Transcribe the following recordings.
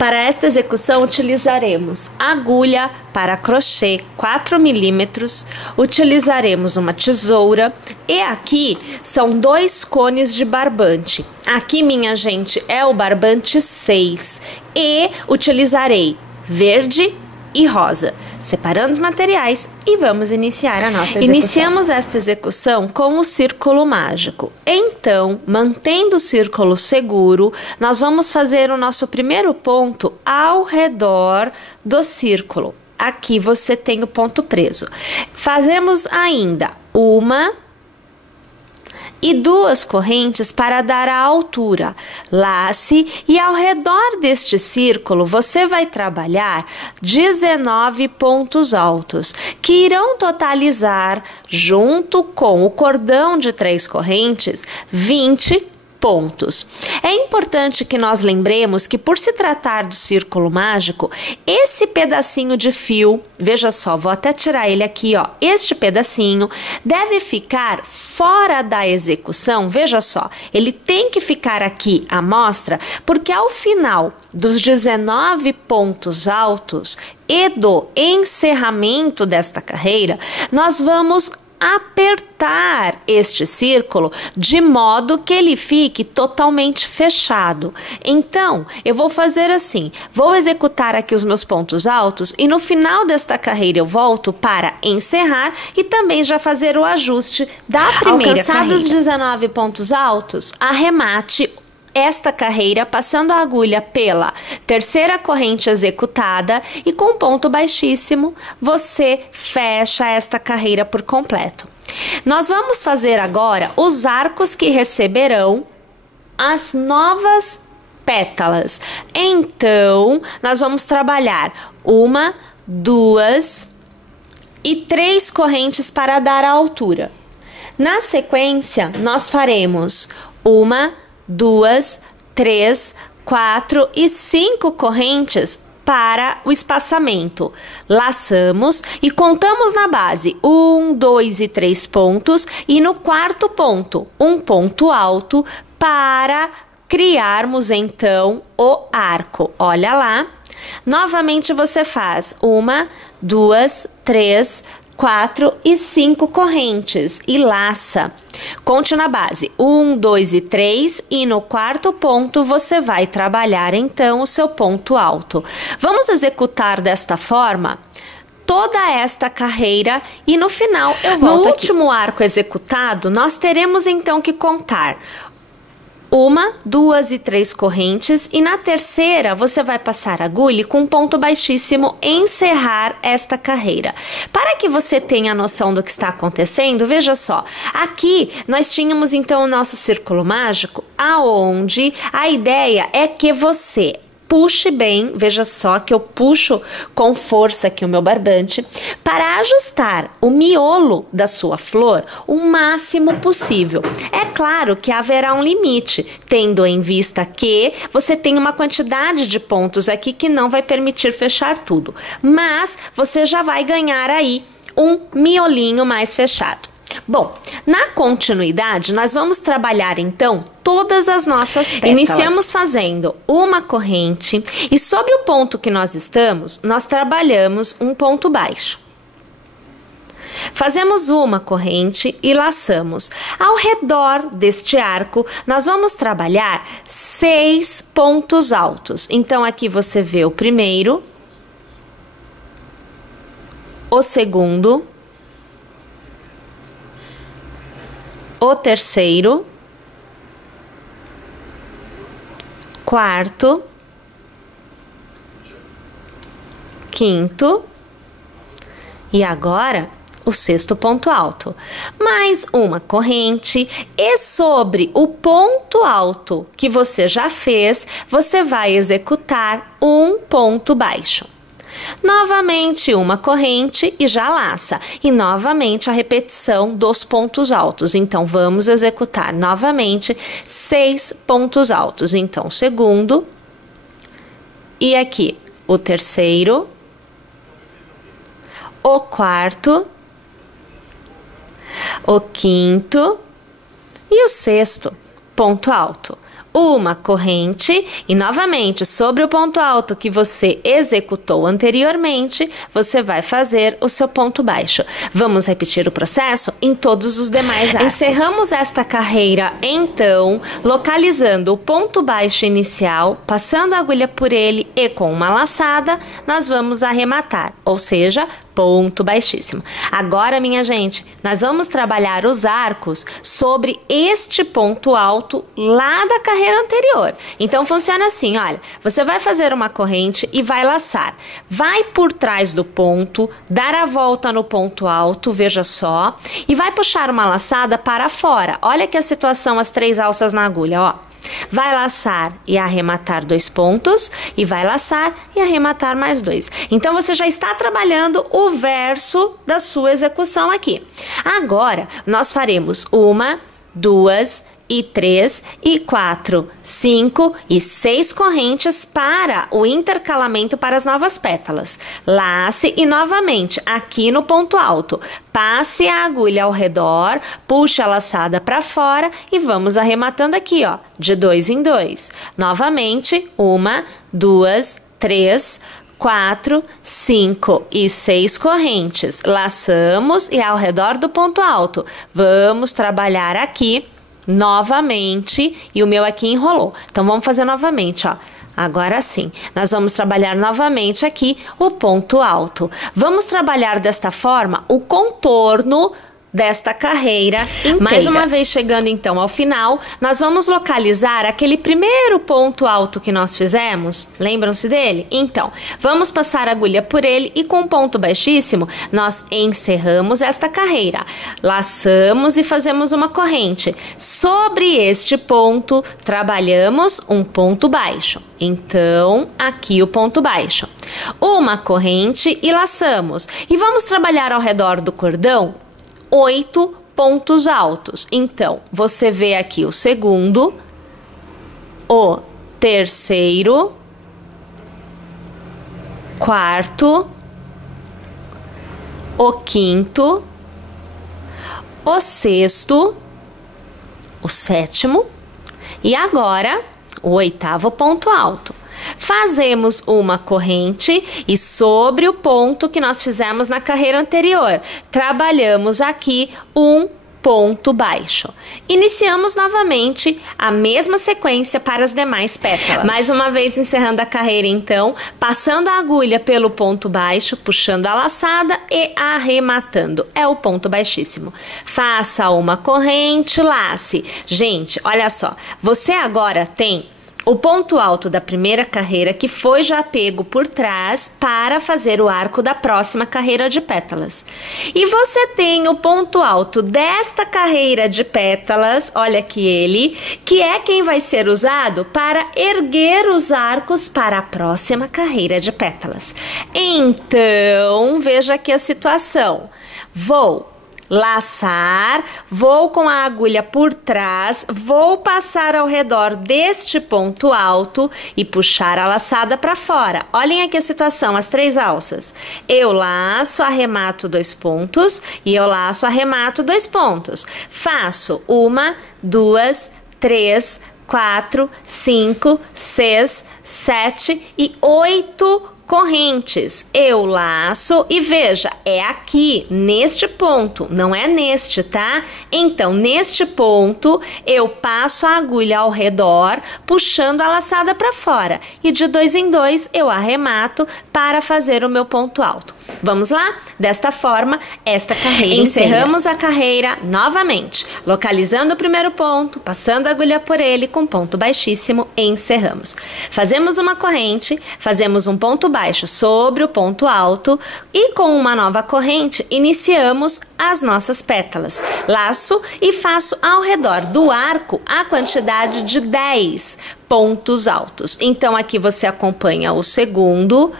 Para esta execução utilizaremos agulha para crochê 4 milímetros, utilizaremos uma tesoura e aqui são 2 cones de barbante. Aqui, minha gente, é o barbante 6 e utilizarei verde e rosa. Separando os materiais e vamos iniciar a nossa execução. Iniciamos esta execução com o círculo mágico. Então, mantendo o círculo seguro, nós vamos fazer o nosso primeiro ponto ao redor do círculo. Aqui você tem o ponto preso. Fazemos ainda uma e 2 correntes para dar a altura. Lace e ao redor deste círculo você vai trabalhar 19 pontos altos, que irão totalizar, junto com o cordão de 3 correntes, 20 pontos. É importante que nós lembremos que, por se tratar do círculo mágico, esse pedacinho de fio, veja só, vou até tirar ele aqui, ó, este pedacinho deve ficar fora da execução, veja só, ele tem que ficar aqui à mostra, porque ao final dos 19 pontos altos e do encerramento desta carreira, nós vamos apertar este círculo de modo que ele fique totalmente fechado. Então, eu vou fazer assim, vou executar aqui os meus pontos altos e no final desta carreira eu volto para encerrar e também já fazer o ajuste da primeira carreira. Alcançados os 19 pontos altos, arremate esta carreira passando a agulha pela terceira corrente executada e com ponto baixíssimo você fecha esta carreira por completo. Nós vamos fazer agora os arcos que receberão as novas pétalas. Então, nós vamos trabalhar 1, 2 e 3 correntes para dar a altura. Na sequência, nós faremos 1, 2, 3, 4 e 5 correntes para o espaçamento. Laçamos e contamos na base 1, 2 e 3 pontos e no quarto ponto, um ponto alto para criarmos então o arco. Olha lá. Novamente você faz 1, 2, 3, 4 e 5 correntes e laça. Conte na base 1, 2 e 3 e no quarto ponto você vai trabalhar então o seu ponto alto. Vamos executar desta forma toda esta carreira e no final eu volto. No último arco executado, nós teremos então que contar 1, 2 e 3 correntes e na terceira você vai passar a agulha com um ponto baixíssimo e encerrar esta carreira. Para que você tenha noção do que está acontecendo, veja só, aqui nós tínhamos então o nosso círculo mágico, aonde a ideia é que você puxe bem, veja só que eu puxo com força aqui o meu barbante, para ajustar o miolo da sua flor o máximo possível. É claro que haverá um limite, tendo em vista que você tem uma quantidade de pontos aqui que não vai permitir fechar tudo, mas você já vai ganhar aí um miolinho mais fechado. Bom, na continuidade, nós vamos trabalhar então todas as nossas pétalas. Iniciamos fazendo uma corrente e sobre o ponto que nós estamos, nós trabalhamos um ponto baixo. Fazemos uma corrente e laçamos. Ao redor deste arco, nós vamos trabalhar 6 pontos altos. Então, aqui você vê o primeiro, o segundo, o terceiro, quarto, quinto e agora o sexto ponto alto. Mais uma corrente e sobre o ponto alto que você já fez, você vai executar um ponto baixo. Novamente uma corrente e já laça. E novamente a repetição dos pontos altos. Então, vamos executar novamente 6 pontos altos. Então, o segundo. E aqui, o terceiro. O quarto. O quinto. E o sexto ponto alto. uma corrente e novamente sobre o ponto alto que você executou anteriormente, você vai fazer o seu ponto baixo. Vamos repetir o processo em todos os demais arcos. Encerramos esta carreira então, localizando o ponto baixo inicial, passando a agulha por ele e com uma laçada, nós vamos arrematar, ou seja, ponto baixíssimo. Agora, minha gente, nós vamos trabalhar os arcos sobre este ponto alto lá da carreira anterior. Então, funciona assim, olha, você vai fazer uma corrente e vai laçar. Vai por trás do ponto, dar a volta no ponto alto, veja só, e vai puxar uma laçada para fora. Olha que a situação, as 3 alças na agulha, ó. Vai laçar e arrematar 2 pontos e vai laçar e arrematar mais 2. Então, você já está trabalhando o verso da sua execução aqui. Agora, nós faremos 1, 2 e 3 e 4, 5 e 6 correntes para o intercalamento para as novas pétalas. Lace e novamente aqui no ponto alto. Passe a agulha ao redor, puxe a laçada para fora e vamos arrematando aqui, ó, de 2 em 2. Novamente, 1, 2, 3, 4, 5 e 6 correntes. Laçamos e ao redor do ponto alto. Vamos trabalhar aqui novamente, e o meu aqui enrolou. Então, vamos fazer novamente, ó. Agora sim, nós vamos trabalhar novamente aqui o ponto alto. Vamos trabalhar desta forma o contorno desta carreira inteira. Mais uma vez chegando então ao final, nós vamos localizar aquele primeiro ponto alto que nós fizemos. Lembram-se dele? Então, vamos passar a agulha por ele e com ponto baixíssimo, nós encerramos esta carreira. Laçamos e fazemos uma corrente. Sobre este ponto, trabalhamos um ponto baixo. Então, aqui o ponto baixo. Uma corrente e laçamos. E vamos trabalhar ao redor do cordão 8 pontos altos. Então, você vê aqui o segundo, o terceiro, quarto, o quinto, o sexto, o sétimo e agora o 8º ponto alto. Fazemos uma corrente e sobre o ponto que nós fizemos na carreira anterior, trabalhamos aqui um ponto baixo. Iniciamos novamente a mesma sequência para as demais pétalas. Mais uma vez encerrando a carreira então, passando a agulha pelo ponto baixo, puxando a laçada e arrematando. É o ponto baixíssimo. Faça uma corrente, lace. Gente, olha só, você agora tem o ponto alto da primeira carreira que foi já pego por trás para fazer o arco da próxima carreira de pétalas. E você tem o ponto alto desta carreira de pétalas, olha aqui ele, que é quem vai ser usado para erguer os arcos para a próxima carreira de pétalas. Então, veja aqui a situação. Vou laçar, vou com a agulha por trás, vou passar ao redor deste ponto alto e puxar a laçada para fora. Olhem aqui a situação, as 3 alças. Eu laço, arremato 2 pontos e eu laço, arremato 2 pontos. Faço 1, 2, 3, 4, 5, 6, 7 e 8 correntes. Eu laço e veja, é aqui, neste ponto, não é neste, tá? Então, neste ponto, eu passo a agulha ao redor, puxando a laçada para fora. E de 2 em 2, eu arremato para fazer o meu ponto alto. Vamos lá? Desta forma, esta carreira encerramos a carreira novamente, localizando o primeiro ponto, passando a agulha por ele com ponto baixíssimo e encerramos. Fazemos uma corrente, fazemos um ponto baixo sobre o ponto alto e com uma nova corrente iniciamos as nossas pétalas. Laço e faço ao redor do arco a quantidade de 10 pontos altos. Então aqui você acompanha o segundo,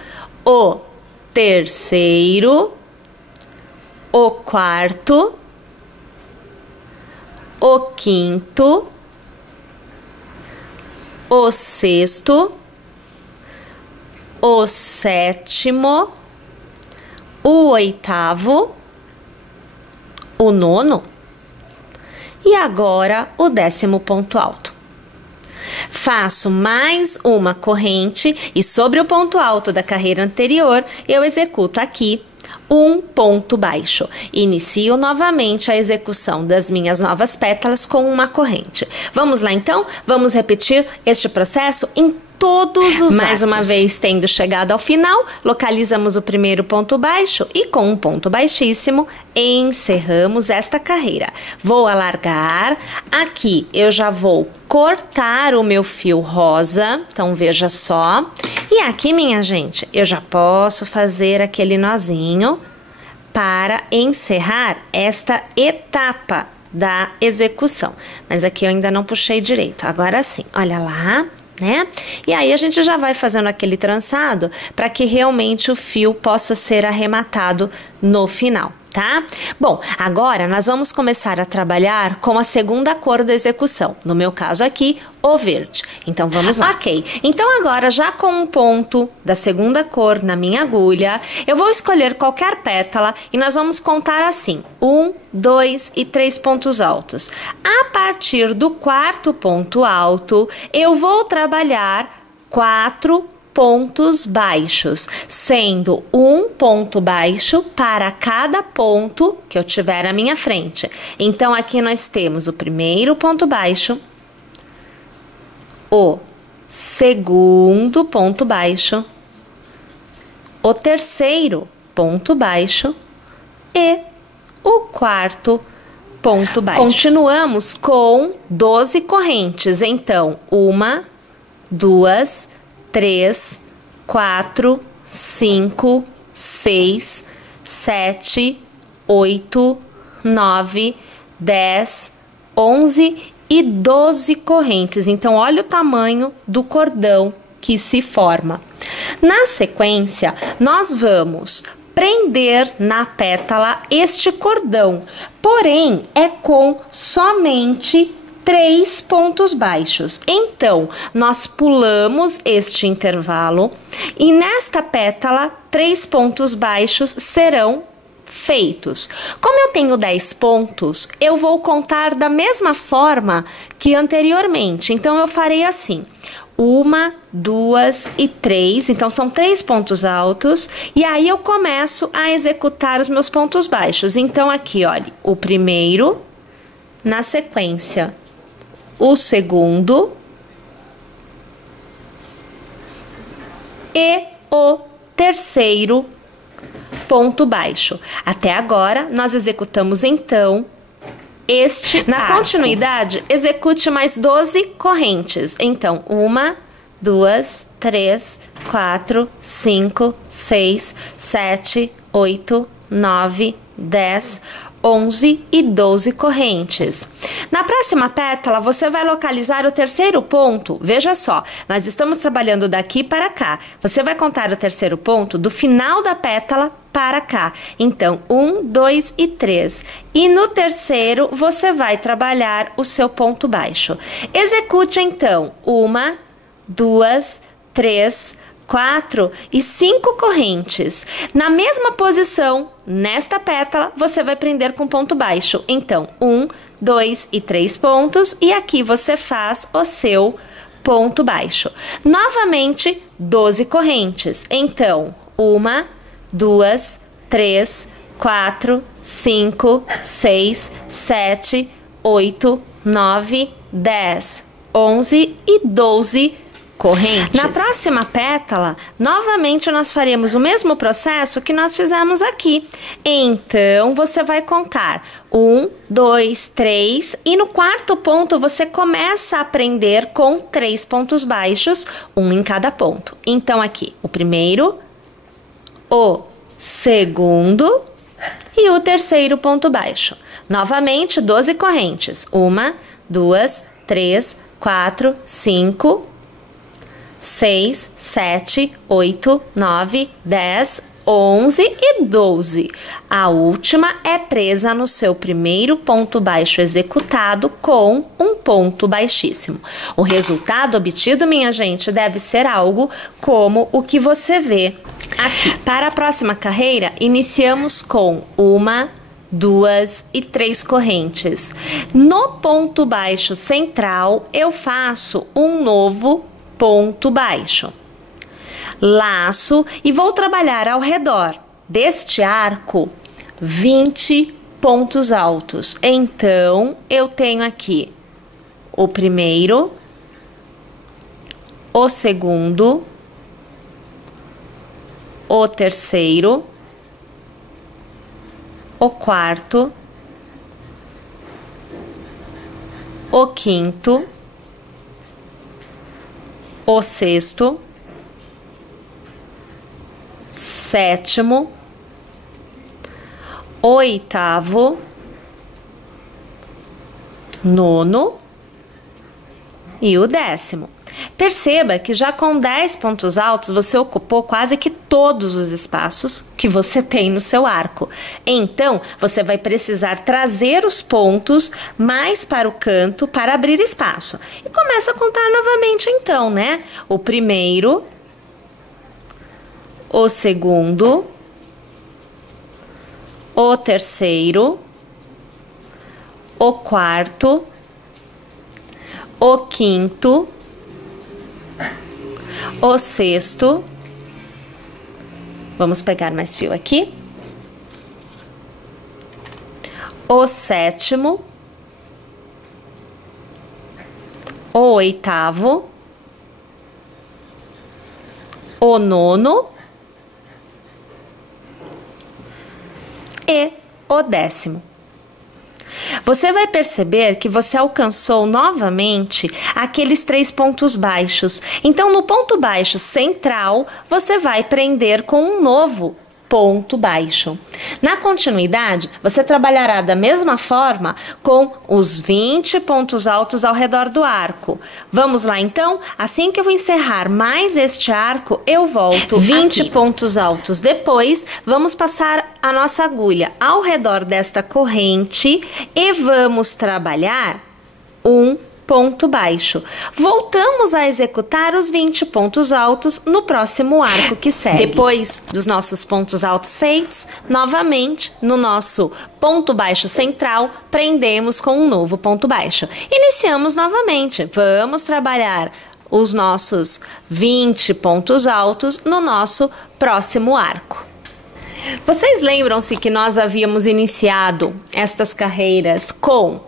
o terceiro, o quarto, o quinto, o sexto, o sétimo, o 8º, o 9º e agora o 10º ponto alto. faço mais uma corrente e sobre o ponto alto da carreira anterior, eu executo aqui um ponto baixo. Inicio novamente a execução das minhas novas pétalas com uma corrente. Vamos lá então? Vamos repetir este processo em todos os Mais uma vez, tendo chegado ao final, localizamos o primeiro ponto baixo e com um ponto baixíssimo, encerramos esta carreira. Vou alargar, aqui eu já vou cortar o meu fio rosa, então veja só. E aqui, minha gente, eu já posso fazer aquele nozinho para encerrar esta etapa da execução. Mas aqui eu ainda não puxei direito, agora sim, olha lá. Né? E aí a gente já vai fazendo aquele trançado para que realmente o fio possa ser arrematado no final, tá? Bom, agora nós vamos começar a trabalhar com a segunda cor da execução, no meu caso aqui, o verde. Então vamos lá. Ok, então agora já com um ponto da segunda cor na minha agulha, eu vou escolher qualquer pétala e nós vamos contar assim, 1, 2 e 3 pontos altos. A partir do quarto ponto alto, eu vou trabalhar 4 pontos baixos, sendo um ponto baixo para cada ponto que eu tiver à minha frente. Então aqui nós temos o primeiro ponto baixo, o segundo ponto baixo, o terceiro ponto baixo e o quarto ponto baixo. Continuamos com 12 correntes, então 1, 2, 3, 4, 5, 6, 7, 8, 9, 10, 11 e 12 correntes. Então, olha o tamanho do cordão que se forma. Na sequência, nós vamos prender na pétala este cordão, porém, é com somente 3 pontos baixos. Então, nós pulamos este intervalo e nesta pétala, 3 pontos baixos serão feitos. Como eu tenho 10 pontos, eu vou contar da mesma forma que anteriormente. Então, eu farei assim: 1, 2 e 3, então são 3 pontos altos, e aí eu começo a executar os meus pontos baixos. Então, aqui, olha, o primeiro, na sequência, o segundo e o terceiro ponto baixo. Até agora, nós executamos, então, este na arco. Continuidade, execute mais 12 correntes. Então, 1, 2, 3, 4, 5, 6, 7, 8, 9, 10, 11 e 12 correntes. Na próxima pétala, você vai localizar o terceiro ponto. Veja só, nós estamos trabalhando daqui para cá. Você vai contar o terceiro ponto do final da pétala para cá. Então, 1, 2 e 3. E no terceiro, você vai trabalhar o seu ponto baixo. Execute, então, 1, 2, 3, 4 e 5 correntes. Na mesma posição, nesta pétala, você vai prender com ponto baixo. Então, 1, 2 e 3 pontos, e aqui você faz o seu ponto baixo. Novamente, 12 correntes. Então, 1, 2, 3, 4, 5, 6, 7, 8, 9, 10, 11 e 12 correntes. Na próxima pétala, novamente nós faremos o mesmo processo que nós fizemos aqui. Então, você vai contar 1, 2, 3 e no quarto ponto você começa a prender com 3 pontos baixos, um em cada ponto. Então, aqui, o primeiro, o segundo e o terceiro ponto baixo. Novamente, 12 correntes. 1, 2, 3, 4, 5, 6, 7, 8, 9, 10, 11 e 12. A última é presa no seu primeiro ponto baixo executado com um ponto baixíssimo. O resultado obtido, minha gente, deve ser algo como o que você vê aqui. Para a próxima carreira, iniciamos com 1, 2 e 3 correntes. No ponto baixo central, eu faço um novo ponto baixo. Laço e vou trabalhar ao redor deste arco 20 pontos altos. Então, eu tenho aqui o primeiro, o segundo, o terceiro, o quarto, o quinto, o sexto, sétimo, oitavo, nono e o 10º. Perceba que já com 10 pontos altos você ocupou quase que todos os espaços que você tem no seu arco. Então, você vai precisar trazer os pontos mais para o canto para abrir espaço. E começa a contar novamente então, né? O primeiro, o segundo, o terceiro, o quarto, o quinto, o sexto, vamos pegar mais fio aqui, o sétimo, o oitavo, o nono e o 10º. Você vai perceber que você alcançou novamente aqueles 3 pontos baixos. Então, no ponto baixo central, você vai prender com um novo ponto baixo. Na continuidade, você trabalhará da mesma forma com os 20 pontos altos ao redor do arco. Vamos lá então? Assim que eu encerrar mais este arco, eu volto 20 aqui. Pontos altos. Depois, vamos passar a nossa agulha ao redor desta corrente e vamos trabalhar um ponto baixo. Voltamos a executar os 20 pontos altos no próximo arco que segue. Depois dos nossos pontos altos feitos, novamente no nosso ponto baixo central, prendemos com um novo ponto baixo. Iniciamos novamente. Vamos trabalhar os nossos 20 pontos altos no nosso próximo arco. Vocês lembram-se que nós havíamos iniciado estas carreiras com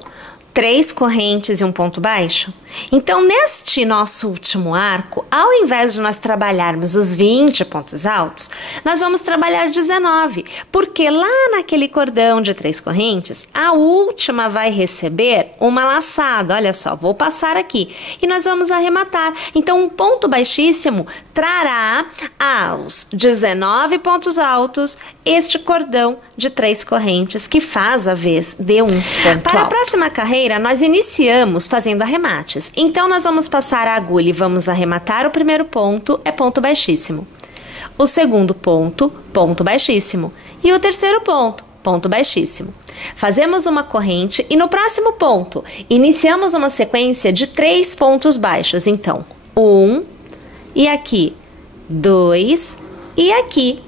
3 correntes e um ponto baixo? Então, neste nosso último arco, ao invés de nós trabalharmos os 20 pontos altos, nós vamos trabalhar 19, porque lá naquele cordão de 3 correntes, a última vai receber uma laçada. Olha só, vou passar aqui e nós vamos arrematar. Então, um ponto baixíssimo trará aos 19 pontos altos este cordão de 3 correntes que faz a vez de um ponto Para alto. A próxima carreira, nós iniciamos fazendo arremates. Então, nós vamos passar a agulha e vamos arrematar o primeiro ponto, é ponto baixíssimo. O segundo ponto, ponto baixíssimo. E o terceiro ponto, ponto baixíssimo. Fazemos uma corrente e no próximo ponto, iniciamos uma sequência de 3 pontos baixos. Então, 1, e aqui 2, e aqui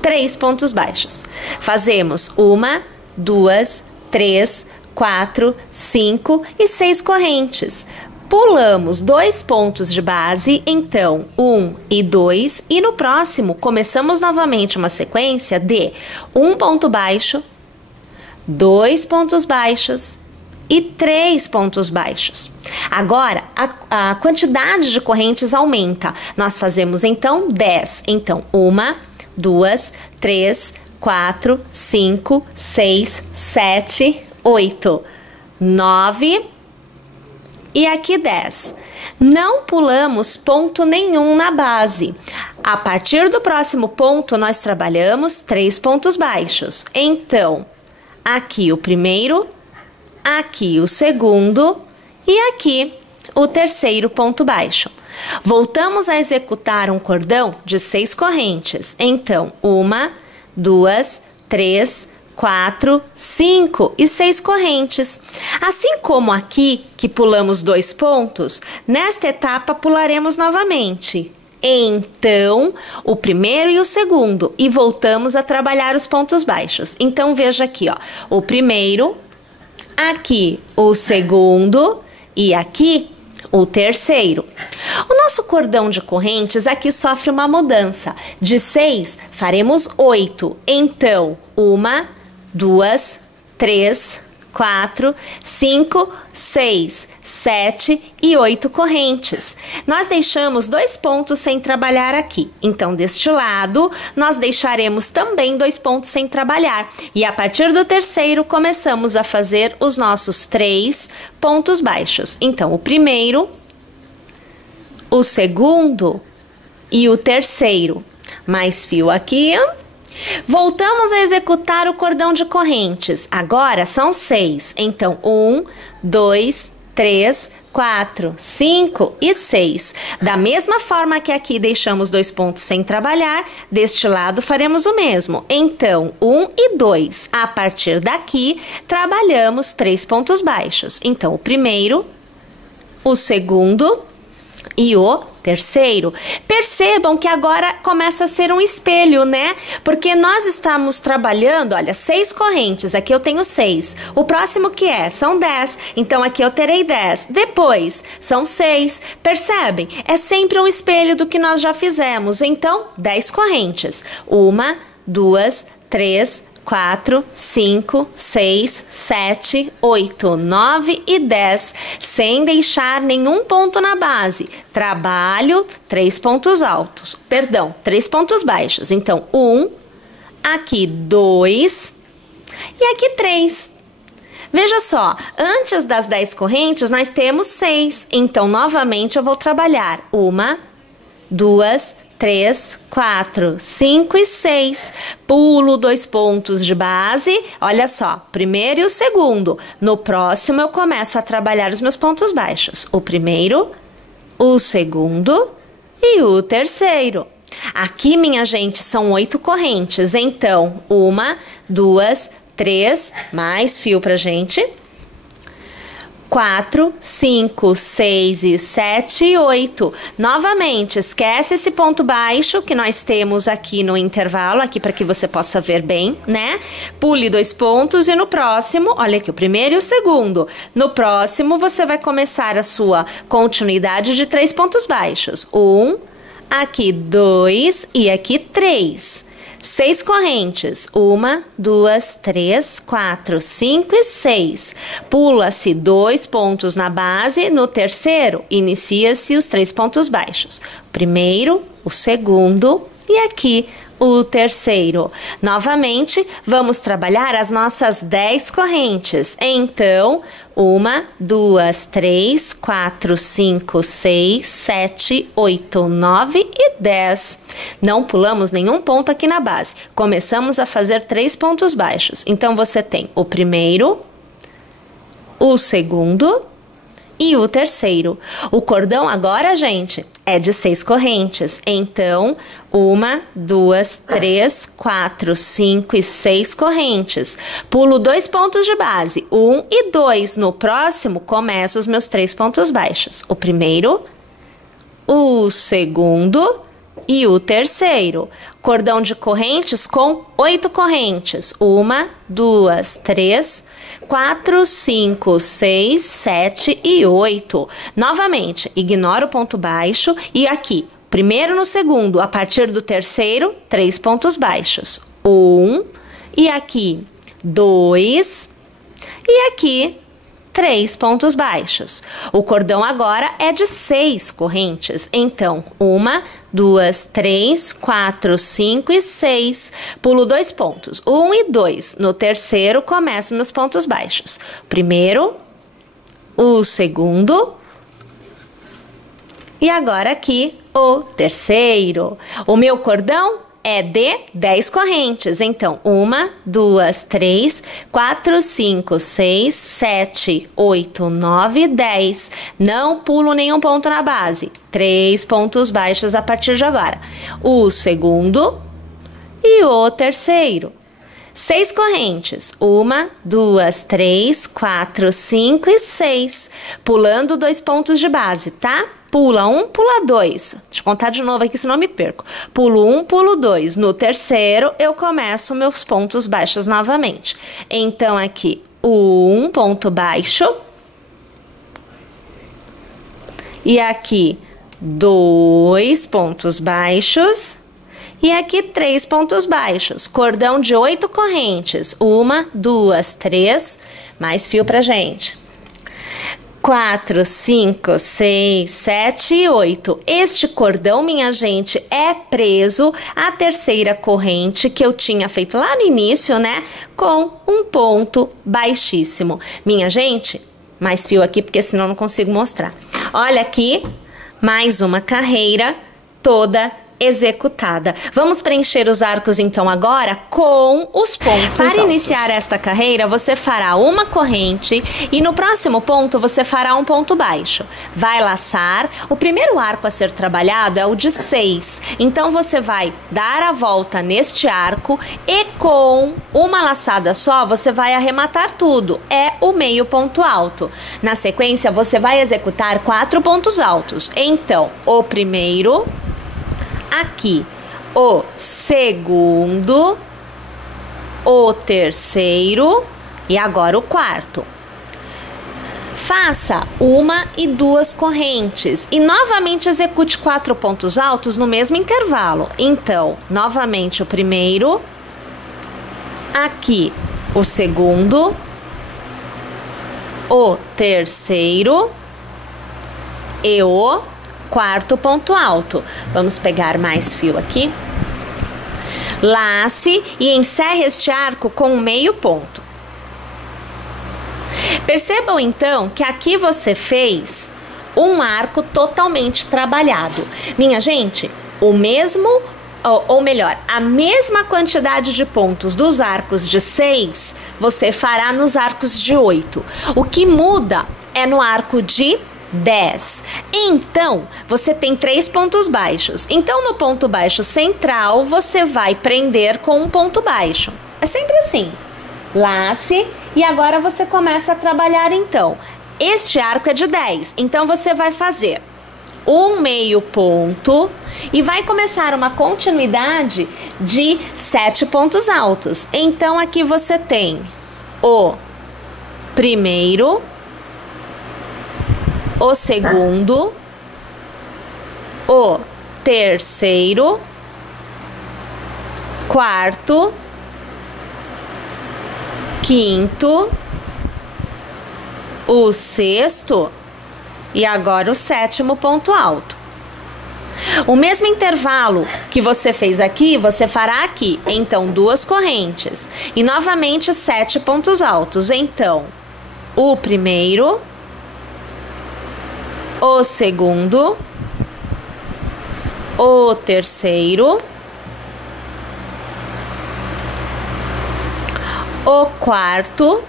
3 pontos baixos. Fazemos 1, 2, 3, 4, 5 e 6 correntes. Pulamos 2 pontos de base, então 1 e 2, e no próximo começamos novamente uma sequência de 1 ponto baixo, 2 pontos baixos e 3 pontos baixos. Agora, a quantidade de correntes aumenta. Nós fazemos então 10. Então, 1, 2, 3, 4, 5, 6, 7, 8, 9 e aqui 10. Não pulamos ponto nenhum na base. A partir do próximo ponto, nós trabalhamos 3 pontos baixos. Então, aqui o primeiro, aqui o segundo e aqui o terceiro ponto baixo. Voltamos a executar um cordão de 6 correntes. Então, 1, 2, 3, 4, 5 e 6 correntes. Assim como aqui, que pulamos 2 pontos, nesta etapa pularemos novamente Então, o primeiro e o segundo. E voltamos a trabalhar os pontos baixos. Então, veja aqui, ó. O primeiro, aqui o segundo e aqui o terceiro. O nosso cordão de correntes aqui sofre uma mudança. De 6, faremos 8. Então, 1, 2, 3, 4, 5, 6, 7 e 8 correntes. Nós deixamos 2 pontos sem trabalhar aqui. Então, deste lado, nós deixaremos também 2 pontos sem trabalhar. E a partir do terceiro, começamos a fazer os nossos 3 pontos baixos. Então, o primeiro, o segundo e o terceiro. Mais fio aqui. Voltamos a executar o cordão de correntes. Agora são 6. Então, 1, 2, 3, 4, 5 e 6. Da mesma forma que aqui deixamos 2 pontos sem trabalhar, deste lado faremos o mesmo. Então, 1 e 2. A partir daqui, trabalhamos 3 pontos baixos. Então, o primeiro, o segundo e o terceiro. Percebam que agora começa a ser um espelho, né? Porque nós estamos trabalhando, olha, 6 correntes, aqui eu tenho 6. O próximo que é? São 10. Então, aqui eu terei 10. Depois, são 6. Percebem? É sempre um espelho do que nós já fizemos. Então, 10 correntes. 1, 2, 3, 4, 5, 6, 7, 8, 9 e 10, sem deixar nenhum ponto na base. Trabalho 3 pontos altos, perdão, 3 pontos baixos. Então, 1, aqui 2 e aqui 3. Veja só, antes das 10 correntes, nós temos 6. Então, novamente, eu vou trabalhar 1, 2, 3, 4, 5 e 6. Pulo 2 pontos de base. Olha só, primeiro e o segundo. No próximo, eu começo a trabalhar os meus pontos baixos. O primeiro, o segundo e o terceiro. Aqui, minha gente, são 8 correntes. Então, 1, 2, 3, mais fio pra gente. 4, 5, 6 e 7 e 8. Novamente, esquece esse ponto baixo que nós temos aqui no intervalo, aqui para que você possa ver bem, né? Pule 2 pontos e no próximo, olha aqui, o primeiro e o segundo. No próximo, você vai começar a sua continuidade de 3 pontos baixos. 1, aqui 2 e aqui 3. 6 correntes, 1, 2, 3, 4, 5 e 6. Pula-se 2 pontos na base, no terceiro, inicia-se os 3 pontos baixos. Primeiro, o segundo e aqui o terceiro. Novamente, vamos trabalhar as nossas 10 correntes. Então, 1, 2, 3, 4, 5, 6, 7, 8, 9 e 10. Não pulamos nenhum ponto aqui na base. Começamos a fazer 3 pontos baixos. Então, você tem o primeiro, o segundo e o terceiro. O cordão agora, gente, é de 6 correntes. Então, 1, 2, 3, 4, 5 e 6 correntes. Pulo 2 pontos de base, 1 e 2. No próximo, começo os meus 3 pontos baixos. O primeiro, o segundo e o terceiro. Cordão de correntes com 8 correntes. 1, 2, 3, 4, 5, 6, 7 e 8. Novamente, ignora o ponto baixo e aqui, primeiro no segundo, a partir do terceiro, 3 pontos baixos. 1 e aqui 2 e aqui 3 pontos baixos. O cordão agora é de 6 correntes. Então, 1, 2, 3, 4, 5 e 6. Pulo 2 pontos, 1 e 2. No terceiro, começo meus pontos baixos. Primeiro, o segundo e agora aqui o terceiro. O meu cordão é de 10 correntes. Então, 1, 2, 3, 4, 5, 6, 7, 8, 9, 10. Não pulo nenhum ponto na base. 3 pontos baixos a partir de agora. O segundo e o terceiro. 6 correntes. 1, 2, 3, 4, 5 e 6. Pulando 2 pontos de base, tá? Pula 1, pula 2. Deixa eu contar de novo aqui, senão eu me perco. Pulo 1, pulo 2. No terceiro, eu começo meus pontos baixos novamente. Então, aqui, o 1 ponto baixo. E aqui, 2 pontos baixos. E aqui, 3 pontos baixos. Cordão de 8 correntes. 1, 2, 3. Mais fio pra gente. 4, 5, 6, 7 e 8. Este cordão, minha gente, é preso à terceira corrente que eu tinha feito lá no início, né? Com um ponto baixíssimo. Minha gente, mais fio aqui porque senão eu não consigo mostrar. Olha aqui, mais uma carreira toda executada. Vamos preencher os arcos então agora com os pontos altos. Para iniciar esta carreira, você fará uma corrente e no próximo ponto você fará um ponto baixo. Vai laçar. O primeiro arco a ser trabalhado é o de 6. Então você vai dar a volta neste arco e com uma laçada só você vai arrematar tudo. É o meio ponto alto. Na sequência você vai executar 4 pontos altos. Então, o primeiro, aqui, o segundo, o terceiro e agora o quarto. Faça 1 e 2 correntes e novamente execute 4 pontos altos no mesmo intervalo. Então, novamente o primeiro, aqui o segundo, o terceiro e o quarto ponto alto. Vamos pegar mais fio aqui. Lace e encerre este arco com um meio ponto. Percebam então que aqui você fez um arco totalmente trabalhado. Minha gente, o mesmo, ou melhor, a mesma quantidade de pontos dos arcos de 6, você fará nos arcos de 8. O que muda é no arco de 10. Então, você tem 3 pontos baixos. Então, no ponto baixo central, você vai prender com um ponto baixo. É sempre assim. Lace e agora você começa a trabalhar então. Este arco é de 10. Então, você vai fazer um meio ponto e vai começar uma continuidade de 7 pontos altos. Então, aqui você tem o primeiro, o segundo, o terceiro, quarto, quinto, o sexto e agora o sétimo ponto alto. O mesmo intervalo que você fez aqui, você fará aqui. Então, 2 correntes e novamente 7 pontos altos. Então, o primeiro, o segundo, o terceiro, o quarto,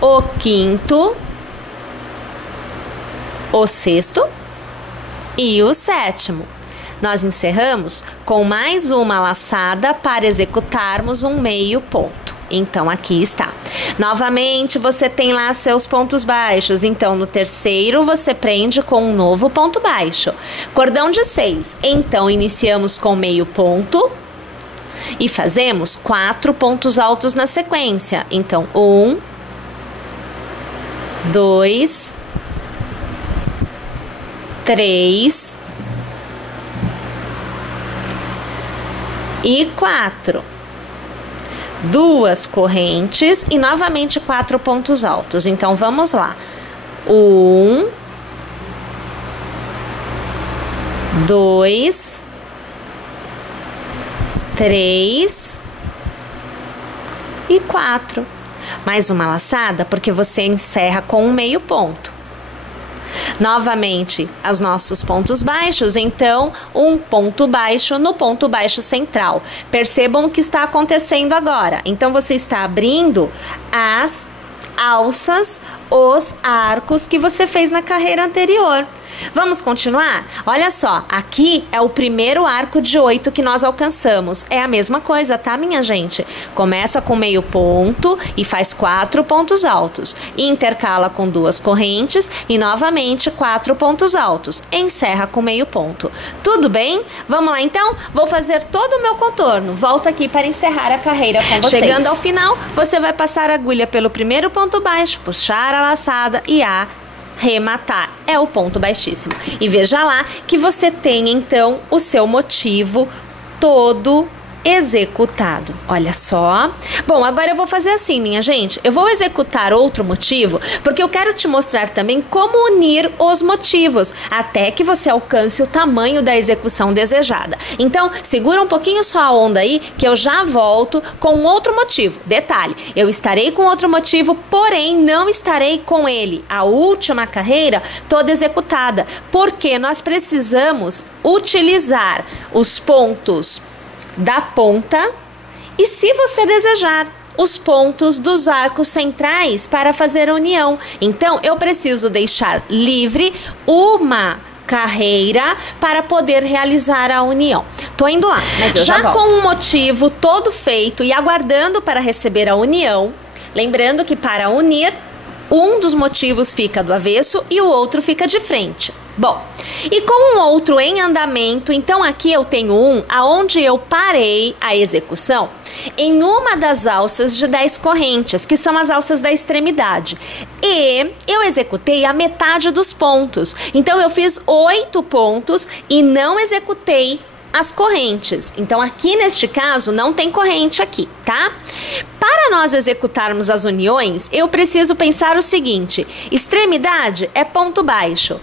o quinto, o sexto e o sétimo. Nós encerramos com mais uma laçada para executarmos um meio ponto. Então, aqui está. Novamente, você tem lá seus pontos baixos. Então, no terceiro, você prende com um novo ponto baixo. Cordão de 6. Então, iniciamos com meio ponto e fazemos 4 pontos altos na sequência. Então, 1, 2, 3 e 4. 2 correntes e novamente 4 pontos altos. Então, vamos lá. 1, 2, 3 e 4. Mais uma laçada, porque você encerra com um meio ponto. Novamente, os nossos pontos baixos, então, um ponto baixo no ponto baixo central. Percebam o que está acontecendo agora. Então, você está abrindo as alças os arcos que você fez na carreira anterior. Vamos continuar? Olha só, aqui é o primeiro arco de 8 que nós alcançamos. É a mesma coisa, tá, minha gente? Começa com meio ponto e faz 4 pontos altos. Intercala com 2 correntes e novamente 4 pontos altos. Encerra com meio ponto. Tudo bem? Vamos lá então? Vou fazer todo o meu contorno. Volto aqui para encerrar a carreira com vocês. Chegando ao final, você vai passar a agulha pelo primeiro ponto baixo, puxar a laçada e arrematar. É o ponto baixíssimo. E veja lá que você tem então o seu motivo todo executado. Olha só. Bom, agora eu vou fazer assim, minha gente. Eu vou executar outro motivo, porque eu quero te mostrar também como unir os motivos, até que você alcance o tamanho da execução desejada. Então, segura um pouquinho só a onda aí, que eu já volto com outro motivo. Detalhe, eu estarei com outro motivo, porém não estarei com ele, a última carreira toda executada, porque nós precisamos utilizar os pontos da ponta e, se você desejar, os pontos dos arcos centrais para fazer a união. Então, eu preciso deixar livre uma carreira para poder realizar a união. Tô indo lá, mas eu já com o motivo todo feito e aguardando para receber a união. Lembrando que para unir, um dos motivos fica do avesso e o outro fica de frente. Bom, e com um outro em andamento, então aqui eu tenho um aonde eu parei a execução em uma das alças de 10 correntes, que são as alças da extremidade. E eu executei a metade dos pontos. Então eu fiz 8 pontos e não executei as correntes. Então aqui neste caso não tem corrente aqui, tá? Para nós executarmos as uniões, eu preciso pensar o seguinte: extremidade é ponto baixo.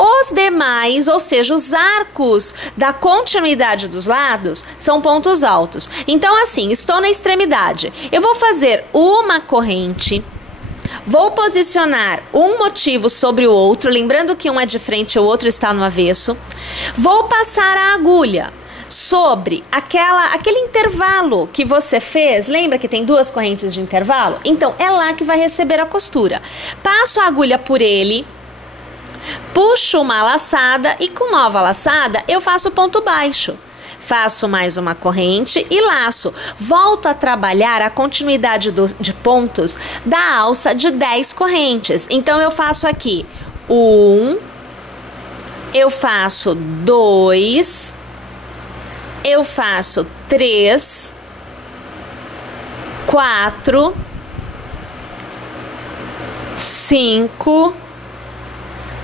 Os demais, ou seja, os arcos da continuidade dos lados, são pontos altos. Então, assim, estou na extremidade. Eu vou fazer uma corrente, vou posicionar um motivo sobre o outro, lembrando que um é de frente e o outro está no avesso. Vou passar a agulha sobre aquele intervalo que você fez. Lembra que tem 2 correntes de intervalo? Então, é lá que vai receber a costura. Passo a agulha por ele, puxo uma laçada e com nova laçada eu faço ponto baixo. Faço mais uma corrente e laço. Volto a trabalhar a continuidade de pontos da alça de 10 correntes. Então eu faço aqui 1, eu faço 2, eu faço 3, 4, 5,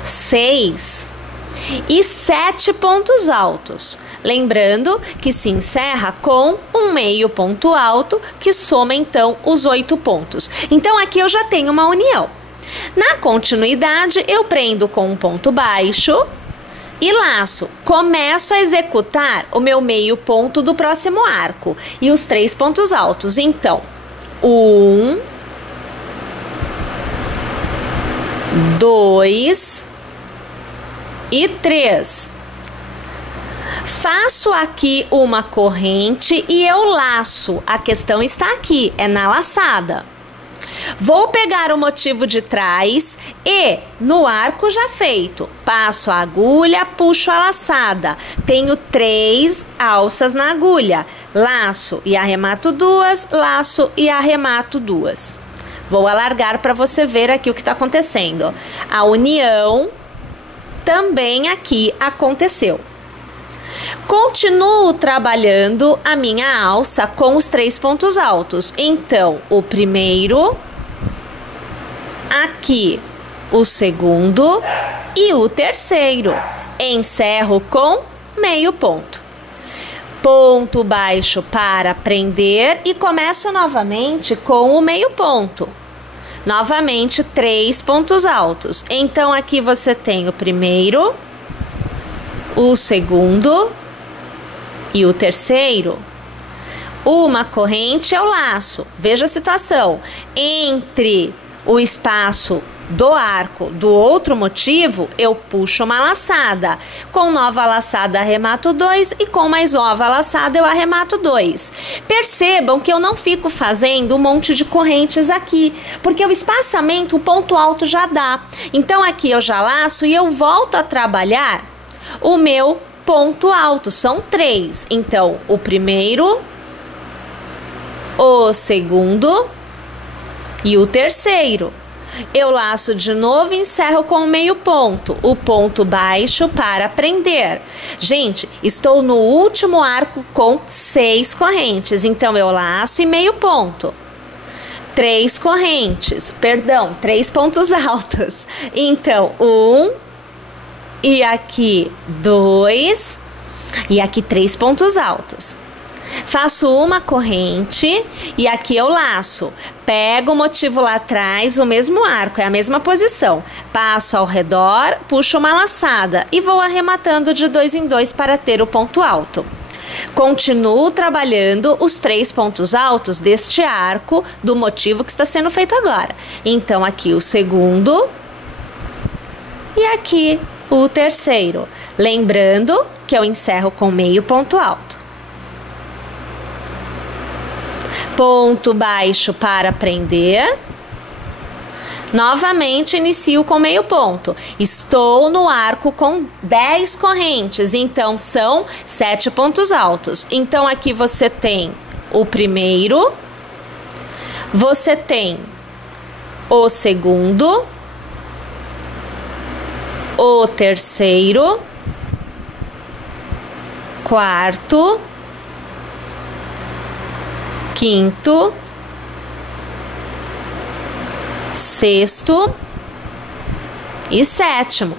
6 e 7 pontos altos. Lembrando que se encerra com um meio ponto alto, que soma então os 8 pontos. Então aqui eu já tenho uma união. Na continuidade, eu prendo com um ponto baixo e laço. Começo a executar o meu meio ponto do próximo arco e os 3 pontos altos. Então, 1, 2 e 3. Faço aqui uma corrente e eu laço. A questão está aqui, é na laçada. Vou pegar o motivo de trás e, no arco já feito, passo a agulha, puxo a laçada. Tenho 3 alças na agulha. Laço e arremato 2, laço e arremato 2. Vou alargar para você ver aqui o que está acontecendo. A união também aqui aconteceu. Continuo trabalhando a minha alça com os 3 pontos altos. Então, o primeiro, aqui o segundo e o terceiro. Encerro com meio ponto. Ponto baixo para prender e começo novamente com o meio ponto. Novamente 3 pontos altos. Então aqui você tem o primeiro, o segundo e o terceiro. Uma corrente eu laço. Veja a situação. Entre o espaço do arco do outro motivo, eu puxo uma laçada. Com nova laçada, arremato 2 e com mais nova laçada, eu arremato 2. Percebam que eu não fico fazendo um monte de correntes aqui, porque o espaçamento, o ponto alto já dá. Então, aqui eu já laço e eu volto a trabalhar o meu ponto alto. São 3. Então, o primeiro, o segundo e o terceiro. Eu laço de novo e encerro com o meio ponto, o ponto baixo para prender. Gente, estou no último arco com 6 correntes, então eu laço e meio ponto. 3 correntes, perdão, 3 pontos altos. Então, 1 e aqui 2 e aqui 3 pontos altos. Faço uma corrente e aqui eu laço. Pego o motivo lá atrás, o mesmo arco, é a mesma posição. Passo ao redor, puxo uma laçada e vou arrematando de 2 em 2 para ter o ponto alto. Continuo trabalhando os 3 pontos altos deste arco do motivo que está sendo feito agora. Então, aqui o segundo e aqui o terceiro. Lembrando que eu encerro com meio ponto alto. Ponto baixo para prender. Novamente inicio com meio ponto. Estou no arco com 10 correntes, então são 7 pontos altos. Então aqui você tem o primeiro, você tem o segundo, o terceiro, quarto, quinto, sexto e sétimo.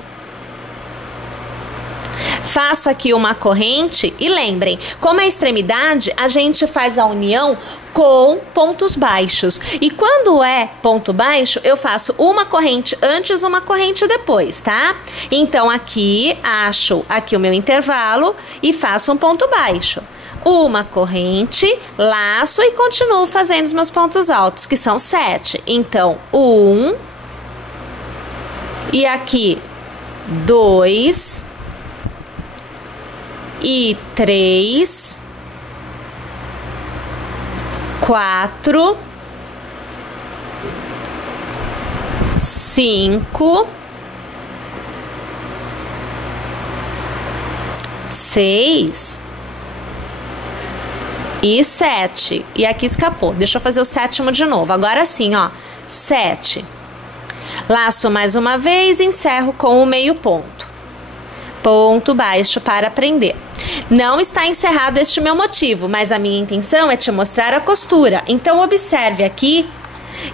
Faço aqui uma corrente e lembrem, como é extremidade, a gente faz a união com pontos baixos. E quando é ponto baixo, eu faço uma corrente antes, uma corrente depois, tá? Então aqui, acho aqui o meu intervalo e faço um ponto baixo. Uma corrente, laço e continuo fazendo os meus pontos altos, que são 7. Então, 1 e aqui 2 e 3, 4, 5, 6 e 7. E aqui escapou. Deixa eu fazer o sétimo de novo. Agora sim, ó. 7. Laço mais uma vez e encerro com o meio ponto. Ponto baixo para prender. Não está encerrado este meu motivo, mas a minha intenção é te mostrar a costura. Então, observe aqui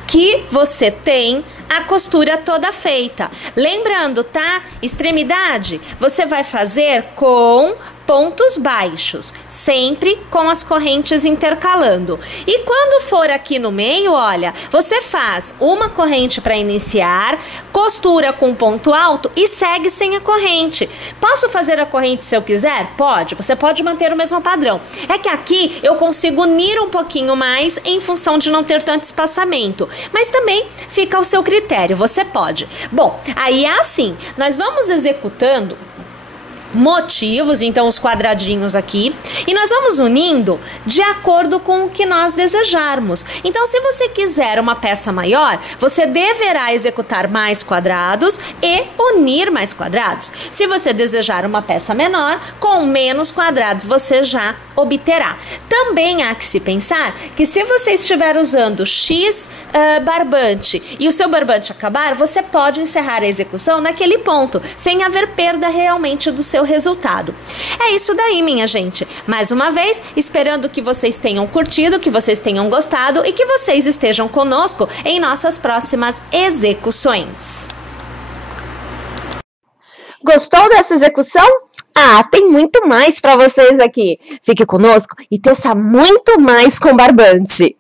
que você tem a costura toda feita. Lembrando, tá? Extremidade, você vai fazer com pontos baixos, sempre com as correntes intercalando. E quando for aqui no meio, olha, você faz uma corrente para iniciar, costura com ponto alto e segue sem a corrente. Posso fazer a corrente se eu quiser? Pode, você pode manter o mesmo padrão. É que aqui eu consigo unir um pouquinho mais em função de não ter tanto espaçamento, mas também fica ao seu critério, você pode. Bom, aí é assim, nós vamos executando motivos, então os quadradinhos aqui, e nós vamos unindo de acordo com o que nós desejarmos. Então, se você quiser uma peça maior, você deverá executar mais quadrados e unir mais quadrados. Se você desejar uma peça menor, com menos quadrados você já obterá. Também há que se pensar que se você estiver usando X barbante e o seu barbante acabar, você pode encerrar a execução naquele ponto, sem haver perda realmente do seu resultado. É isso daí, minha gente. Mais uma vez, esperando que vocês tenham curtido, que vocês tenham gostado e que vocês estejam conosco em nossas próximas execuções. Gostou dessa execução? Ah, tem muito mais para vocês aqui. Fique conosco e teça muito mais com barbante.